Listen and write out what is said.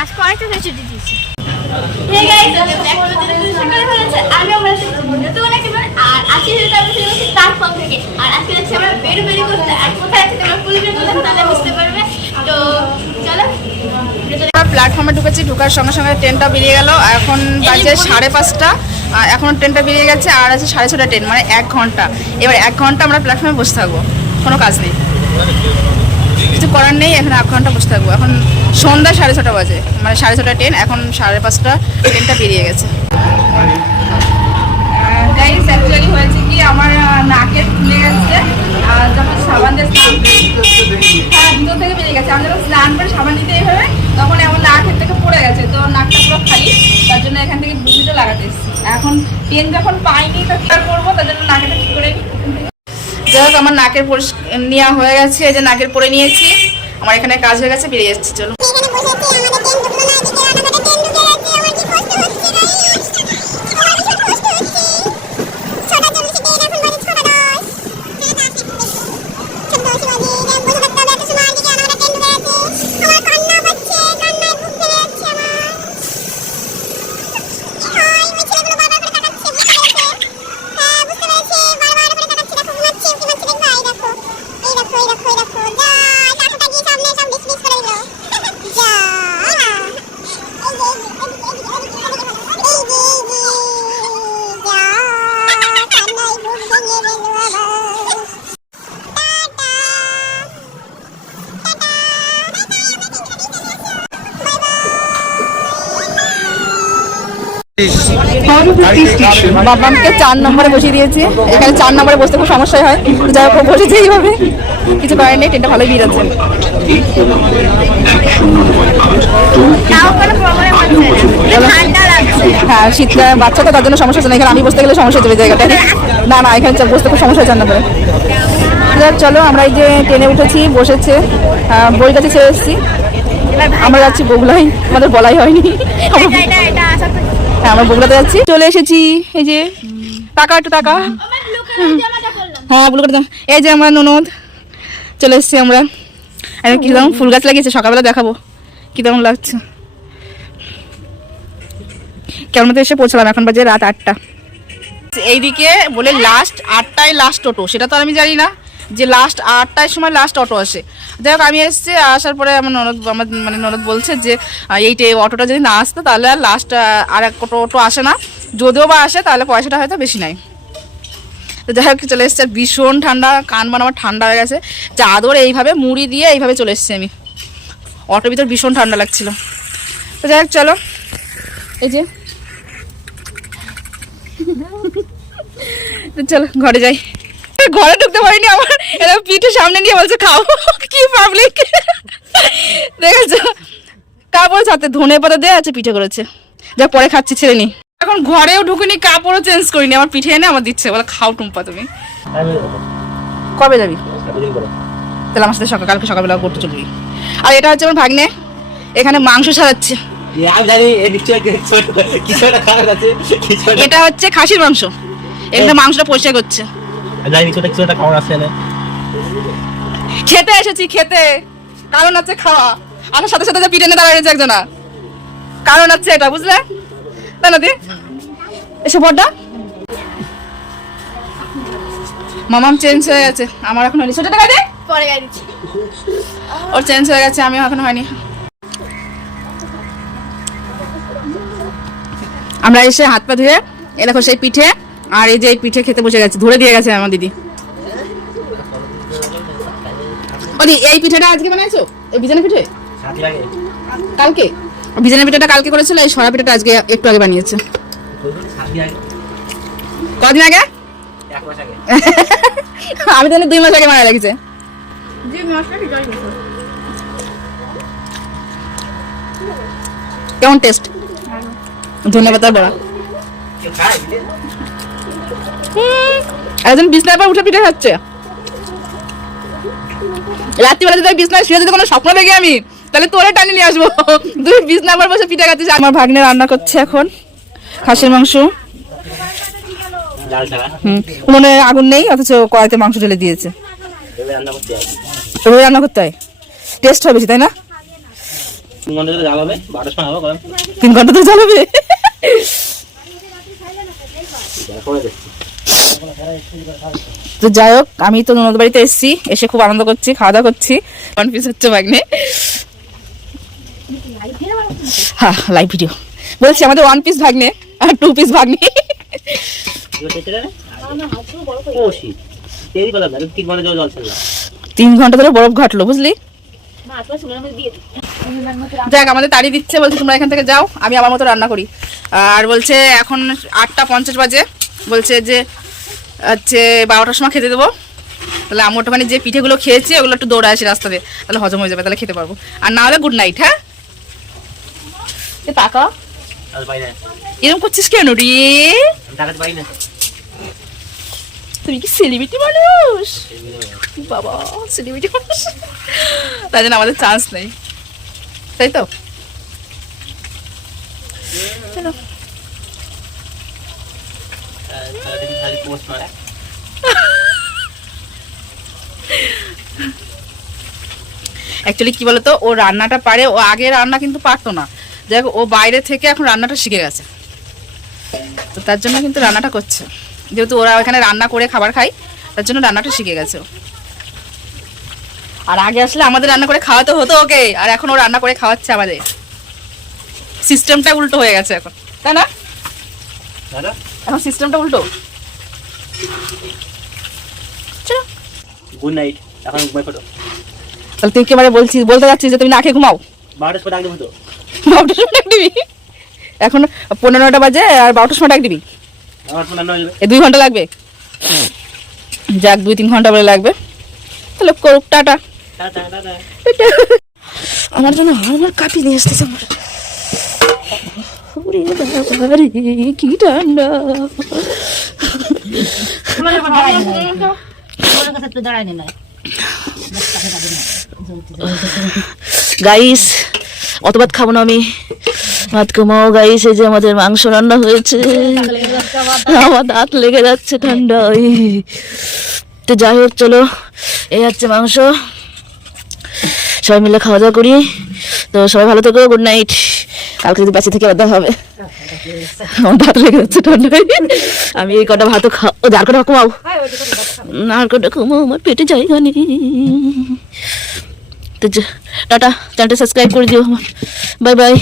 আজকে অনেকটা ছুটি দিয়েছি। আর আজকে তারপর থেকে আর আজকে যাচ্ছি আমরা বেরোবেরি করতে। আর কোথায় আছে তোমরা ফুল বের করতে তাহলে বুঝতে পারবে। তো চলো, প্ল্যাটফর্মে ঢুকেছি, ঢোকার সঙ্গে সঙ্গে ট্রেনটা বেরিয়ে গেল। এখন বাজে 5:30, এখন ট্রেনটা বেরিয়ে গেছে আর আছে 6:30 ট্রেন, মানে 1 ঘন্টা। এবার 1 ঘন্টা আমরা প্ল্যাটফর্মে বসে থাকবো, কোনো কাজ নেই, কিছু করার নেই। এখন 1 ঘন্টা বসে থাকবো। এখন সন্ধ্যা 6:30 বাজে, মানে 6:30 ট্রেন, এখন 5:30 ট্রেনটা বেরিয়ে গেছে। অ্যাকচুয়ালি হয়েছে কি, আমার নাকের খুলে গেছে যখন সাবান দিয়ে স্নান, হ্যাঁ ভিতর থেকে বেরিয়ে গেছে। আমি যখন স্নান করে সাবান নিতে এইভাবে, তখন এমন নাকের থেকে পড়ে গেছে, তো নাকটা পুরো খালি, তার জন্য এখান থেকে বুঝিটা লাগাতে এসেছি। এখন ট্রেন যখন পাইনি তো কি করবো, তার জন্য নাকেটা ঠিক করে। যাই হোক, আমার নাকের নেওয়া হয়ে গেছে, এই যে নাকের পরে নিয়েছি, আমার এখানে কাজ হয়ে গেছে, বেরিয়ে যাচ্ছি। চলো, বাবাকে 4 নম্বরে বসিয়ে দিয়েছি। এখানে 4 নম্বরে বসতে খুব সমস্যা হয়, যাই হোক বসেছে এইভাবে, কিছু করার নেই। ট্রেনটা ভালোই ভিড় আছে। হ্যাঁ, শীতকালে বাচ্চা তো, তার জন্য সমস্যা হচ্ছে না। এখানে আমি বসতে গেলে সমস্যা হচ্ছে জায়গাটা। না না, এখানে বসতে খুব সমস্যা হচ্ছে 4 নম্বরে। চলো, আমরা এই যে ট্রেনে উঠেছি, বসেছে, বই কাছে ছেড়ে এসেছি। আমরা যাচ্ছি বগুলাই, আমাদের বলাই হয়নি। হ্যাঁ, আমরা বগুলাতে যাচ্ছি, চলে এসেছি। এই যে টাকা, একটু টাকা, হ্যাঁ ব্লু কার্ড। এই যে আমরা ননদ চলে এসেছি আমরা। কি দাম ফুল গাছ লাগিয়েছে, সকালবেলা দেখাবো কি দাম লাগছে। কেমন মতো এসে পৌঁছলাম, এখন বাজে রাত 8টা। এইদিকে বলে লাস্ট 8টায় লাস্ট টোটো, সেটা তো আমি জানি না যে লাস্ট 8টার সময় লাস্ট অটো আসে। যাই হোক, আমি এসেছি, আসার পরে আমার ননদ বলছে যে এইটা অটোটা যদি না আসতো তাহলে আর লাস্ট আর এক অটো আসে না, যদিও বা আসে তাহলে পয়সাটা হয়তো বেশি নেয়। তো যাই হোক, চলে এসছে। ভীষণ ঠান্ডা, কান বান আমার ঠান্ডা হয়ে গেছে, চাদর এইভাবে মুড়ি দিয়ে এইভাবে চলে এসছি আমি। অটোর ভিতর ভীষণ ঠান্ডা লাগছিল। তো যাই হোক, চলো, এই যে চলো ঘরে যাই। ঘরে ঢুকতে পারিনি, আমার এরা পিঠে সামনে নিয়ে বলছে খাও। কি পাবলিক দেখেছো, কাপড় হাতে ধনে পাতা দিয়ে আছে, পিঠে করেছে, যা পরে খাচ্ছি, ছেড়ে নি। এখন ঘরেও ঢুকিনি, কাপড়ও চেঞ্জ করিনি, আমার পিঠে এনে আমার দিচ্ছে, বলে খাও টুম্পা তুমি। কবে যাবি? তাহলে আমার সাথে কালকে সকালবেলা করতে চলবি। আর এটা হচ্ছে আমার ভাগ্নে, এখানে মাংস সাজাচ্ছে। এটা হচ্ছে খাসির মাংস, এখানে মাংসটা পরিষ্কার করছে। খেতে এসেছি, খেতে, কারণ আছে খাওয়া। আমার সাথে সাথে পিঠে নিয়ে দাঁড়িয়েছে একজনা, কারণ আছে এটা, বুঝলে? তাই না দি এসে বড়টা মামাম চেঞ্জ হয়ে গেছে, আমার এখন হয়নি। ছোট টাকা দে, পরে গাড়ি দিচ্ছি। ওর চেঞ্জ হয়ে গেছে, আমিও এখন হয়নি। আমরা এসে হাত পা ধুয়ে এ দেখো সেই পিঠে, আর এই যে এই পিঠে খেতে বসে গেছে, ধরে দিয়ে গেছে আমার দিদি। ওদি এই পিঠেটা আজকে বানাইছো? এই বিজানা পিঠে কালকে, বিজানা পিঠাটা কালকে করেছিল, এই সরা পিঠাটা আজকে একটু আগে বানিয়েছে। কদিন আগে? আমি তো 2 মাস আগে বানায় রেখেছে। কেমন টেস্ট? ধন্যবাদ। বড়া একজন বিছনায় পর উঠে পিঠে খাচ্ছে। রাত্রিবেলা যদি বিছনায় শুয়ে যদি কোনো স্বপ্ন দেখি আমি, তাহলে তোরে টানি নিয়ে আসবো। তুই বিছনায় পর বসে পিঠে খাচ্ছিস। আমার ভাগ্নে রান্না করছে এখন খাসির মাংস। উনুনে আগুন নেই, অথচ কড়াইতে মাংস ঢেলে দিয়েছে। রান্না করতে হয়। টেস্ট হবে বেশি, তাই না? 3 ঘন্টা ধরে জ্বালাবে, 12টার সময় হবে গরম। 3 ঘন্টা তো জ্বালাবে। তো যাই হোক, আমি তো ননদ বাড়িতে এসেছি, এসে খুব আনন্দ করছি, খাওয়া দাওয়া করছি। 1 পিস হচ্ছে ভাগ্নে। হ্যাঁ, লাইভ ভিডিও বলছি, আমাদের 1 পিস ভাগ্নে আর 2 পিস ভাগ্নি। ও শীত, দেরি বলা না, 3 ঘন্টা জল ছিল। 3 ঘন্টা ধরে বরফ ঘাটলো, বুঝলি? দেখ, আমাদের তাড়ি দিচ্ছে, বলছে তোমরা এখান থেকে যাও, আমি আমার মতো রান্না করি। আর বলছে এখন 8:50 বাজে, বলছে যে হচ্ছে 12টার সময় খেতে দেবো। তাহলে আমি ওটা মানে যে পিঠেগুলো খেয়েছি ওগুলো একটু দৌড়ে আসি রাস্তা দিয়ে, তাহলে হজম হয়ে যাবে, তাহলে খেতে পারবো। আর না হলে গুড নাইট। হ্যাঁ, টাকা আর বাইরে এরকম করছিস কেন রে? টাকাতে পাই না। তুই কি সেলিব্রিটি মানুষ? বাবা, সেলিব্রিটি মানুষ, তাই জন্য আমাদের চান্স নেই, তাই তো? চলো। অ্যাকচুয়ালি কি বলতো, ও রান্নাটা পারে, ও আগে রান্না কিন্তু পারতো না। যাই হোক, ও বাইরে থেকে এখন রান্নাটা শিখে গেছে, তো তার জন্য কিন্তু রান্নাটা করছে। যেহেতু ওরা ওখানে রান্না করে খাবার খায়, তার জন্য রান্নাটা শিখে গেছে। আর আগে আসলে আমাদের রান্না করে খাওয়াতে হতো ওকে, আর এখন ও রান্না করে খাওয়াচ্ছে আমাদের। সিস্টেমটা উল্টো হয়ে গেছে এখন, তাই না? এখন সিস্টেমটা উল্টো। চলো, গুড নাইট। এখন ঘুমাই পড়ো। তাহলে তুই একেবারে বলতে যাচ্ছিস যে তুমি না খেয়ে ঘুমাও? 12টার সময় ডাক দেবো তো। 12টার সময় ডাক দিবি? এখন 15টা বাজে, আর 12টার সময় ডাক দিবি? আমার ফোন রান্না হয়ে যাবে। 2 ঘন্টা লাগবে। যাক, 2-3 ঘন্টা বলে লাগবে, তাহলে করুক। টাটা। Tata tata. আমার জন্য আমার কাপি নিয়ে আসতেছে। কি ঠান্ডা! গাইস, অত ভাত খাবো না আমি, ভাত কমাও গাইস। এই যে আমাদের মাংস রান্না হয়েছে, আমার দাঁত লেগে যাচ্ছে ঠান্ডায়। তো যাই হোক, চলো, এই হচ্ছে মাংস, সবাই মিলে খাওয়া দাওয়া করি। তো সবাই ভালো থেকো, গুড নাইট। কালকে যদি বেঁচে থেকে আবার দেখা হবে। আমার দাঁত লেগে যাচ্ছে ঠান্ডায়, আমি এই কটা ভাতও খাও। আর কটা কমাও, আর কটা কমাও, আমার পেটে জায়গা নেই। তো টাটা, চ্যানেলটা সাবস্ক্রাইব করে দিও। Bye bye.